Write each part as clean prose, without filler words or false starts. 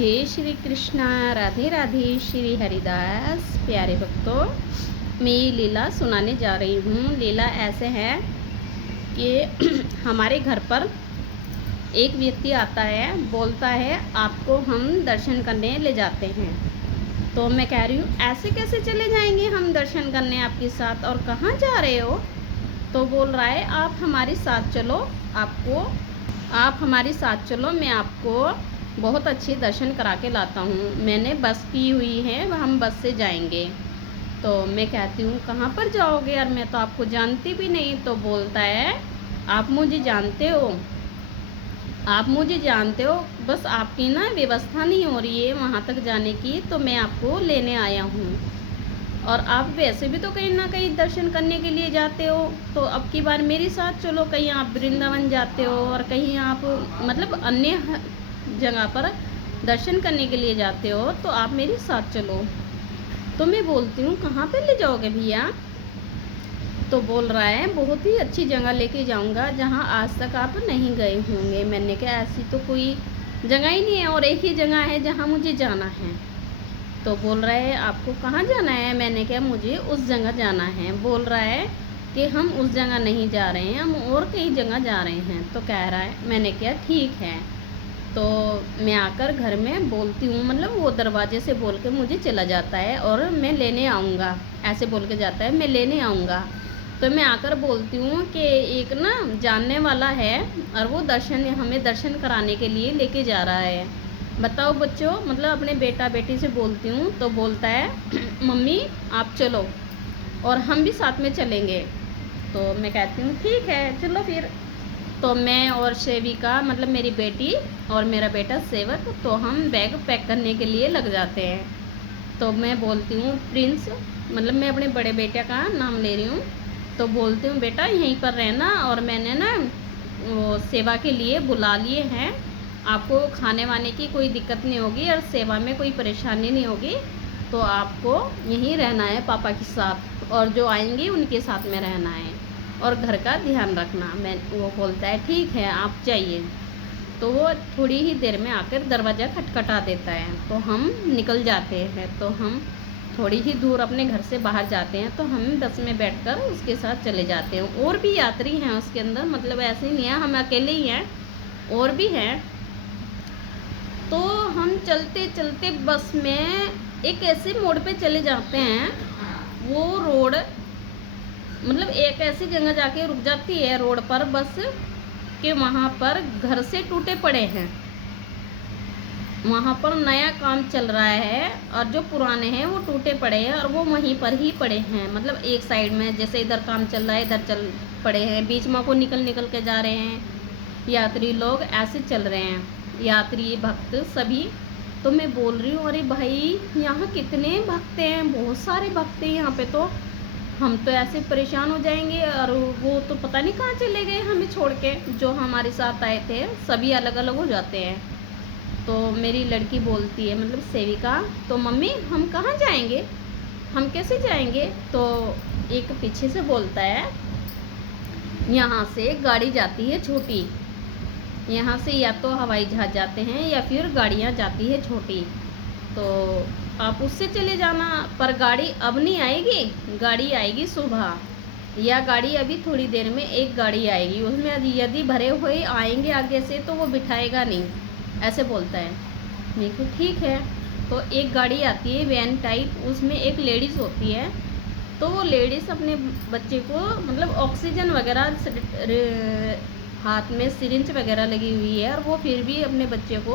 जय श्री कृष्णा, राधे राधे। श्री हरिदास। प्यारे भक्तों, मैं लीला सुनाने जा रही हूँ। लीला ऐसे है कि हमारे घर पर एक व्यक्ति आता है, बोलता है आपको हम दर्शन करने ले जाते हैं। तो मैं कह रही हूँ ऐसे कैसे चले जाएंगे हम दर्शन करने आपके साथ, और कहाँ जा रहे हो? तो बोल रहा है आप हमारे साथ चलो, आप हमारे साथ चलो, मैं आपको बहुत अच्छे दर्शन करा के लाता हूँ। मैंने बस की हुई है, हम बस से जाएंगे। तो मैं कहती हूँ कहाँ पर जाओगे यार, मैं तो आपको जानती भी नहीं। तो बोलता है आप मुझे जानते हो, बस आपकी ना व्यवस्था नहीं हो रही है वहाँ तक जाने की, तो मैं आपको लेने आया हूँ। और आप वैसे भी तो कहीं ना कहीं दर्शन करने के लिए जाते हो, तो अब की बार मेरे साथ चलो। कहीं आप वृंदावन जाते हो और कहीं आप मतलब अन्य जगह पर दर्शन करने के लिए जाते हो, तो आप मेरे साथ चलो। तो मैं बोलती हूँ कहाँ पे ले जाओगे भैया? तो बोल रहा है बहुत ही अच्छी जगह लेके जाऊँगा जहाँ आज तक आप नहीं गए होंगे। मैंने कहा ऐसी तो कोई जगह ही नहीं है, और एक ही जगह है जहाँ मुझे जाना है। तो बोल रहा है आपको कहाँ जाना है? मैंने कहा मुझे उस जगह जाना है। बोल रहा है कि हम उस जगह नहीं जा रहे हैं, हम और कई जगह जा रहे हैं। तो कह रहा है, मैंने कहा ठीक है। तो मैं आकर घर में बोलती हूँ, मतलब वो दरवाजे से बोल के मुझे चला जाता है और मैं लेने आऊँगा, ऐसे बोल के जाता है मैं लेने आऊँगा। तो मैं आकर बोलती हूँ कि एक ना जानने वाला है और वो हमें दर्शन कराने के लिए लेके जा रहा है। बताओ बच्चों, मतलब अपने बेटा बेटी से बोलती हूँ। तो बोलता है मम्मी आप चलो और हम भी साथ में चलेंगे। तो मैं कहती हूँ ठीक है चलो फिर। तो मैं और सेविका, मतलब मेरी बेटी और मेरा बेटा सेवक, तो हम बैग पैक करने के लिए लग जाते हैं। तो मैं बोलती हूँ प्रिंस, मतलब मैं अपने बड़े बेटे का नाम ले रही हूँ। तो बोलती हूँ बेटा यहीं पर रहना, और मैंने ना वो सेवा के लिए बुला लिए हैं, आपको खाने वाने की कोई दिक्कत नहीं होगी और सेवा में कोई परेशानी नहीं होगी। तो आपको यहीं रहना है पापा के साथ, और जो आएंगे उनके साथ में रहना है, और घर का ध्यान रखना। वो बोलता है ठीक है आप जाइए। तो वो थोड़ी ही देर में आकर दरवाज़ा खटखटा देता है, तो हम निकल जाते हैं। तो हम थोड़ी ही दूर अपने घर से बाहर जाते हैं, तो हम बस में बैठकर उसके साथ चले जाते हैं। और भी यात्री हैं उसके अंदर, मतलब ऐसे ही नहीं है हम अकेले ही हैं, और भी हैं। तो हम चलते चलते बस में एक ऐसे मोड़ पे चले जाते हैं, वो रोड मतलब एक ऐसी जगह जाके रुक जाती है रोड पर बस, कि वहाँ पर घर से टूटे पड़े हैं। वहाँ पर नया काम चल रहा है और जो पुराने हैं वो टूटे पड़े हैं, और वो वहीं पर ही पड़े हैं। मतलब एक साइड में जैसे इधर काम चल रहा है, इधर चल पड़े हैं, बीच में को निकल के जा रहे हैं यात्री लोग, ऐसे चल रहे हैं यात्री भक्त सभी। तो मैं बोल रही हूँ अरे भाई यहाँ कितने भक्त हैं, बहुत सारे भक्त हैं यहाँ पे, तो हम तो ऐसे परेशान हो जाएंगे। और वो तो पता नहीं कहाँ चले गए हमें छोड़ के, जो हमारे साथ आए थे सभी अलग अलग हो जाते हैं। तो मेरी लड़की बोलती है, मतलब सेविका, तो मम्मी हम कहाँ जाएंगे, हम कैसे जाएंगे? तो एक पीछे से बोलता है यहाँ से गाड़ी जाती है छोटी, यहाँ से या तो हवाई जहाज़ जाते हैं या फिर गाड़ियाँ जाती है छोटी, तो आप उससे चले जाना। पर गाड़ी अब नहीं आएगी, गाड़ी आएगी सुबह, या गाड़ी अभी थोड़ी देर में एक गाड़ी आएगी, उसमें यदि भरे हुए आएंगे आगे से तो वो बिठाएगा नहीं, ऐसे बोलता है। मेरे को ठीक है। तो एक गाड़ी आती है वैन टाइप, उसमें एक लेडीज़ होती है। तो वो लेडीज़ अपने बच्चे को मतलब ऑक्सीजन वगैरह, हाथ में सिरिंज वगैरह लगी हुई है, और वो फिर भी अपने बच्चे को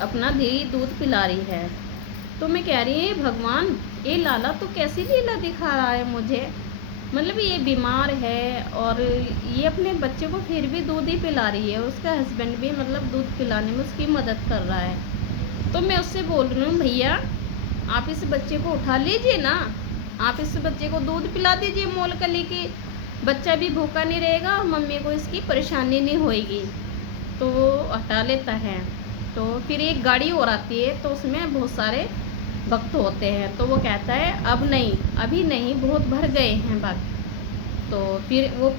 अपना दूध पिला रही है। तो मैं कह रही है भगवान, ये लाला तो कैसी लीला दिखा रहा है मुझे, मतलब ये बीमार है और ये अपने बच्चे को फिर भी दूध ही पिला रही है, उसका हस्बैंड भी मतलब दूध पिलाने में उसकी मदद कर रहा है। तो मैं उससे बोल रही हूँ भैया आप इस बच्चे को उठा लीजिए ना, आप इस बच्चे को दूध पिला दीजिए मोल कली की, बच्चा भी भूखा नहीं रहेगा और मम्मी को इसकी परेशानी नहीं होएगी। तो वो हटा लेता है। तो फिर एक गाड़ी और आती है, तो उसमें बहुत सारे भक्त होते हैं। तो वो कहता है अब नहीं, अभी नहीं, बहुत भर गए हैं भक्त। तो फिर वो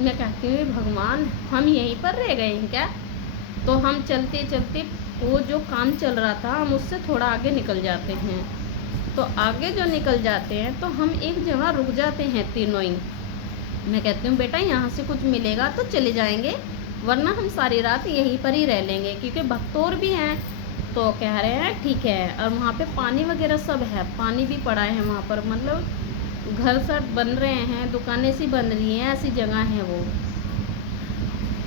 मैं कहती हूँ भगवान हम यहीं पर रह गए हैं क्या? तो हम चलते चलते वो जो काम चल रहा था हम उससे थोड़ा आगे निकल जाते हैं। तो आगे जो निकल जाते हैं तो हम एक जगह रुक जाते हैं तीनों ही। मैं कहती हूँ बेटा यहाँ से कुछ मिलेगा तो चले जाएंगे, वरना हम सारी रात यहीं पर ही रह लेंगे, क्योंकि भक्त और भी हैं। तो कह रहे हैं ठीक है। और वहाँ पे पानी वगैरह सब है, पानी भी पड़ा है वहाँ पर, मतलब घर सब बन रहे हैं, दुकानें सी बन रही हैं, ऐसी जगह है वो।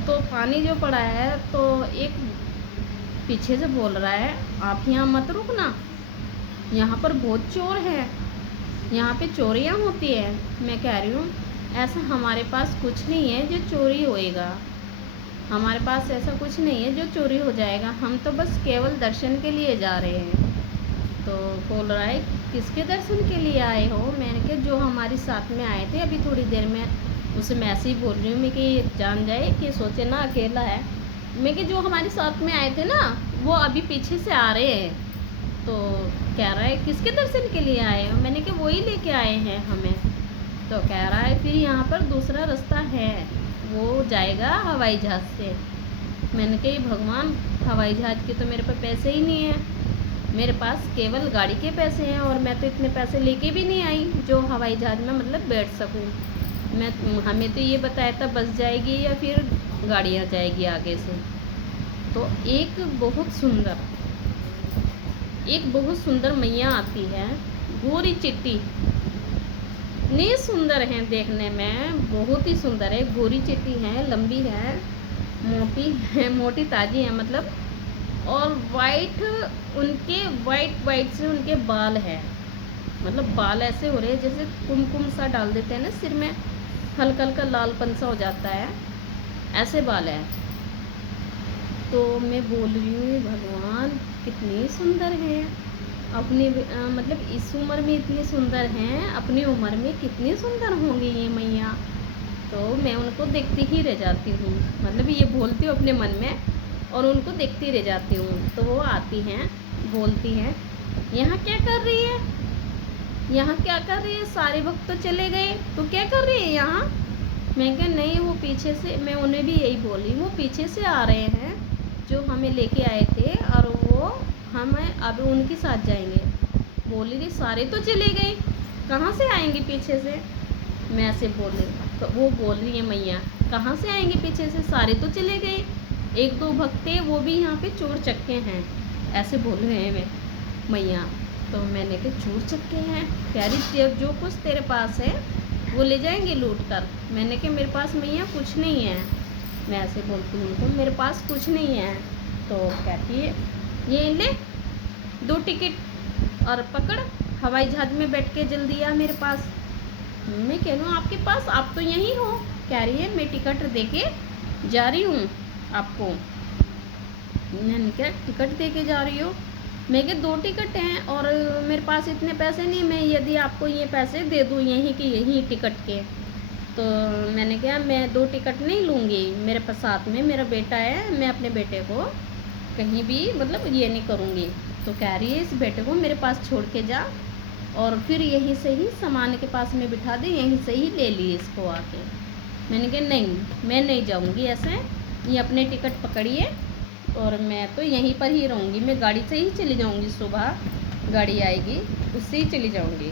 तो पानी जो पड़ा है तो एक पीछे से बोल रहा है आप यहाँ मत रुकना, यहाँ पर बहुत चोर है, यहाँ पे चोरियाँ होती है। मैं कह रही हूँ ऐसा हमारे पास कुछ नहीं है जो चोरी होएगा, हमारे पास ऐसा कुछ नहीं है जो चोरी हो जाएगा, हम तो बस केवल दर्शन के लिए जा रहे हैं। तो बोल रहा है किसके दर्शन के लिए आए हो? मैंने कहा जो हमारे साथ में आए थे अभी थोड़ी देर में, उसे मैं ऐसे ही बोल रही हूँ मैं कि जान जाए कि सोचे ना अकेला है। मैं कि जो हमारे साथ में आए थे ना वो अभी पीछे से आ रहे हैं। तो कह रहा है किसके दर्शन के लिए आए हो? मैंने कहा वही लेके आए हैं हमें। तो कह रहा है फिर यहाँ पर दूसरा रास्ता है, वो जाएगा हवाई जहाज़ से। मैंने कहा भगवान, हवाई जहाज़ के तो मेरे पास पैसे ही नहीं हैं, मेरे पास केवल गाड़ी के पैसे हैं, और मैं तो इतने पैसे लेके भी नहीं आई जो हवाई जहाज़ में मतलब बैठ सकूं। मैं हमें तो ये बताया था बस जाएगी या फिर गाड़ियाँ जाएगी आगे से। तो एक बहुत सुंदर मैया आती है, गोरी चिट्टी, इतनी सुंदर हैं देखने में, बहुत ही सुंदर है, गोरी चिट्टी है, लंबी है, मोटी है, मोटी ताजी है मतलब। और वाइट से उनके बाल है, मतलब बाल ऐसे हो रहे हैं जैसे कुमकुम सा डाल देते हैं ना सिर में, हल्का हल्का लालपन सा हो जाता है, ऐसे बाल है। तो मैं बोल रही हूँ भगवान कितनी सुंदर है, अपनी मतलब इस उम्र में इतनी सुंदर हैं, अपनी उम्र में कितनी सुंदर होंगी ये मैया। तो मैं उनको देखती ही रह जाती हूँ, मतलब ये बोलती हूँ अपने मन में और उनको देखती रह जाती हूँ। तो वो आती हैं, बोलती हैं यहाँ क्या कर रही है, यहाँ क्या कर रही है, सारे भक्त तो चले गए, तो क्या कर रही है यहाँ? मैं कहा नहीं, वो पीछे से, मैं उन्हें भी यही बोली, वो पीछे से आ रहे हैं जो हमें लेके आए थे, और वो हमें अब उनके साथ जाएंगे। बोली रही सारे तो चले गए, कहाँ से आएंगे पीछे से? मैं ऐसे बोल रही, तो वो बोल रही है मैया कहाँ से आएंगे पीछे से, सारे तो चले गए, एक दो भक्त थे वो भी यहाँ पे चोर चक्के हैं, ऐसे बोल रहे हैं वे मैया। तो मैंने कहा चोर चक्के हैं? प्यारी जो कुछ तेरे पास है वो ले जाएंगे लूट कर। मैंने कहा मेरे पास मैया कुछ नहीं है, मैं ऐसे बोलती हूँ उनको मेरे पास कुछ नहीं है। तो कहती है ये ले 2 टिकट और पकड़, हवाई जहाज में बैठ के जल्दी आ मेरे पास। मैं कह रही हूँ आपके पास, आप तो यहीं हो। कह रही है मैं टिकट दे के जा रही हूँ आपको। मैंने क्या टिकट दे के जा रही हो? मैं कहा 2 टिकट हैं और मेरे पास इतने पैसे नहीं, मैं यदि आपको ये पैसे दे दूँ यहीं के यहीं टिकट के। तो मैंने कहा मैं 2 टिकट नहीं लूँगी, मेरे पास साथ में मेरा बेटा है, मैं अपने बेटे को कहीं भी मतलब ये नहीं करूँगी। तो कह रही है इस बेटे को मेरे पास छोड़ के जा, और फिर यहीं से ही सामान के पास में बिठा दे, यहीं से ही ले लिए इसको आके। मैंने कहा नहीं, मैं नहीं जाऊँगी ऐसे, ये अपने टिकट पकड़िए और मैं तो यहीं पर ही रहूँगी, मैं गाड़ी से ही चली जाऊँगी, सुबह गाड़ी आएगी उससे ही चली जाऊँगी।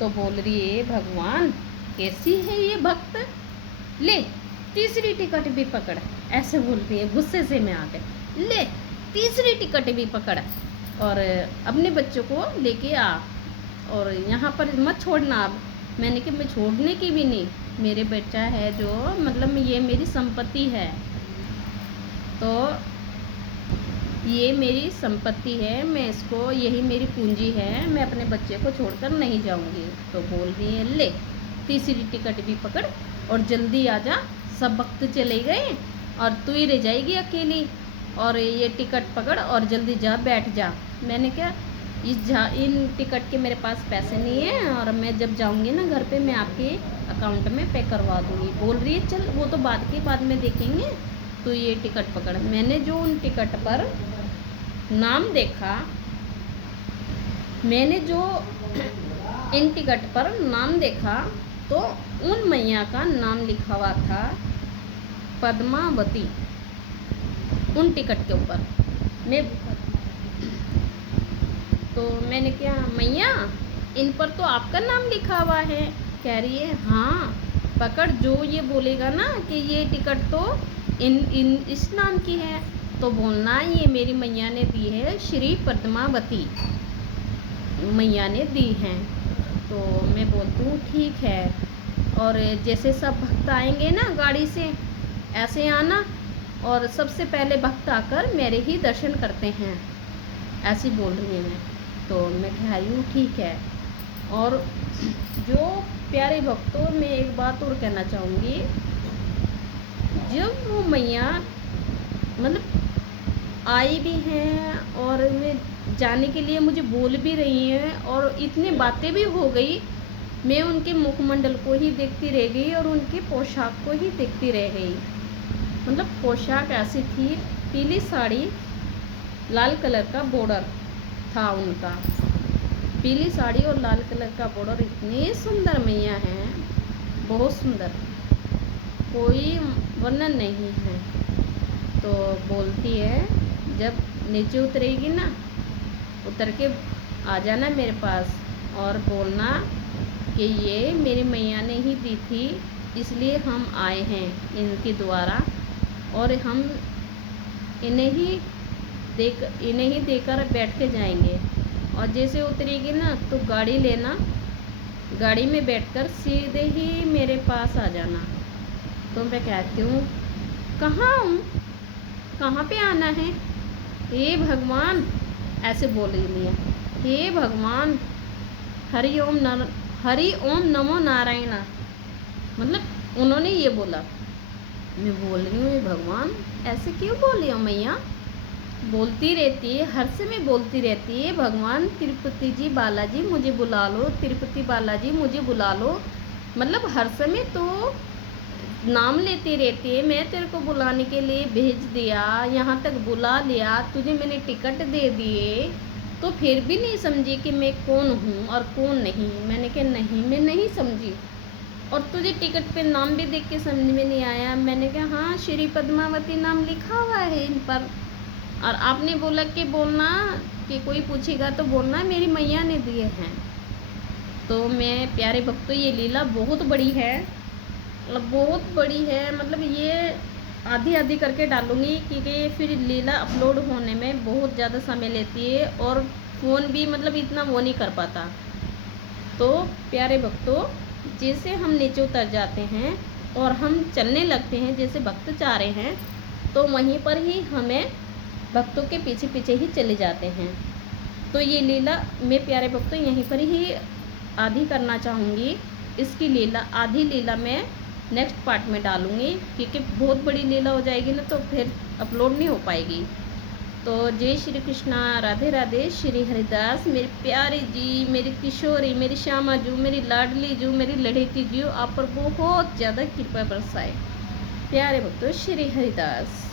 तो बोल रही है भगवान कैसी है ये भक्त, ले तीसरी टिकट भी पकड़, ऐसे बोलती है गुस्से से मैं आके, ले तीसरी टिकट भी पकड़ और अपने बच्चों को लेके आ, और यहाँ पर मत छोड़ना अब। मैंने कहा मैं छोड़ने की भी नहीं, मेरे बच्चा है जो मतलब ये मेरी संपत्ति है, तो ये मेरी संपत्ति है, मैं इसको, यही मेरी पूंजी है, मैं अपने बच्चे को छोड़कर नहीं जाऊंगी। तो बोल रही है ले तीसरी टिकट भी पकड़ और जल्दी आ जा, सब भक्त चले गए और तू ही रह जाएगी अकेली, और ये टिकट पकड़ और जल्दी जा बैठ जा। मैंने क्या इन टिकट के मेरे पास पैसे नहीं है, और मैं जब जाऊंगी ना घर पे मैं आपके अकाउंट में पे करवा दूंगी। बोल रही है चल वो तो बाद में देखेंगे, तो ये टिकट पकड़। मैंने जो उन टिकट पर नाम देखा, मैंने जो इन टिकट पर नाम देखा तो उन मैया का नाम लिखा हुआ था पद्मावती उन टिकट के ऊपर। मैं तो मैंने क्या मैया इन पर तो आपका नाम लिखा हुआ है। कह रही है हाँ पकड़, जो ये बोलेगा ना कि ये टिकट तो इन इन इस नाम की है तो बोलना ये मेरी मैया ने दी है, श्री पद्मावती मैया ने दी हैं। तो मैं बोलती हूँ ठीक है। और जैसे सब भक्त आएंगे ना गाड़ी से, ऐसे आना और सबसे पहले भक्त आकर मेरे ही दर्शन करते हैं, ऐसी बोल रही है मैं। तो मैं कह रही हूँ ठीक है। और जो प्यारे भक्तों, मैं एक बात और कहना चाहूँगी, जब वो मैया मतलब आई भी हैं और मैं जाने के लिए मुझे बोल भी रही हैं और इतनी बातें भी हो गई, मैं उनके मुखमंडल को ही देखती रह गई और उनके पोशाक को ही देखती रह गई। मतलब पोशाक ऐसी थी, पीली साड़ी, लाल कलर का बॉर्डर था उनका, पीली साड़ी और लाल कलर का बॉर्डर। इतनी सुंदर मैया हैं, बहुत सुंदर, कोई वर्णन नहीं है। तो बोलती है जब नीचे उतरेगी ना, उतर के आ जाना मेरे पास और बोलना कि ये मेरी मैया ने ही दी थी, इसलिए हम आए हैं इनके द्वारा और हम इन्हें ही देकर बैठ के जाएंगे। और जैसे उतरेगी ना तो गाड़ी लेना, गाड़ी में बैठकर सीधे ही मेरे पास आ जाना। तो मैं कहती हूँ कहाँ हूँ, कहाँ पे आना है, हे भगवान, ऐसे बोल रही है, हे भगवान, हरि ओम नमो नारायण। मतलब उन्होंने ये बोला। मैं बोल रही हूँ हे भगवान, ऐसे क्यों बोल रही हो मैया, बोलती रहती है, हर समय बोलती रहती है, भगवान तिरुपति जी बालाजी मुझे बुला लो, तिरुपति बालाजी मुझे बुला लो। मतलब हर समय तो नाम लेती रहती है, मैं तेरे को बुलाने के लिए भेज दिया, यहाँ तक बुला लिया, तुझे मैंने टिकट दे दिए, तो फिर भी नहीं समझी कि मैं कौन हूँ और कौन नहीं। मैंने कहा नहीं, मैं नहीं समझी, और तुझे टिकट पे नाम भी देख के समझ में नहीं आया। मैंने कहा हाँ श्री पद्मावती नाम लिखा हुआ है इन पर, और आपने बोला कि बोलना कि कोई पूछेगा तो बोलना मेरी मैया ने दिए हैं। तो मैं प्यारे भक्तों, ये लीला बहुत बड़ी है, मतलब बहुत बड़ी है। मतलब ये आधी आधी करके डालूँगी क्योंकि फिर लीला अपलोड होने में बहुत ज़्यादा समय लेती है और फ़ोन भी मतलब इतना वो नहीं कर पाता। तो प्यारे भक्तों, जैसे हम नीचे उतर जाते हैं और हम चलने लगते हैं, जैसे भक्त चाह रहे हैं, तो वहीं पर ही हमें भक्तों के पीछे पीछे ही चले जाते हैं। तो ये लीला मैं प्यारे भक्तों यहीं पर ही आधी करना चाहूँगी। इसकी लीला, आधी लीला मैं नेक्स्ट पार्ट में डालूँगी क्योंकि बहुत बड़ी लीला हो जाएगी ना, तो फिर अपलोड नहीं हो पाएगी। तो जय श्री कृष्णा, राधे राधे, श्री हरिदास। मेरे प्यारे जी, मेरी किशोरी, मेरी श्यामा जू, मेरी लाडली जू, मेरी लड़ेती जू, आप पर बहुत ज़्यादा कृपा बरसाए। प्यारे भक्तों, श्री हरिदास।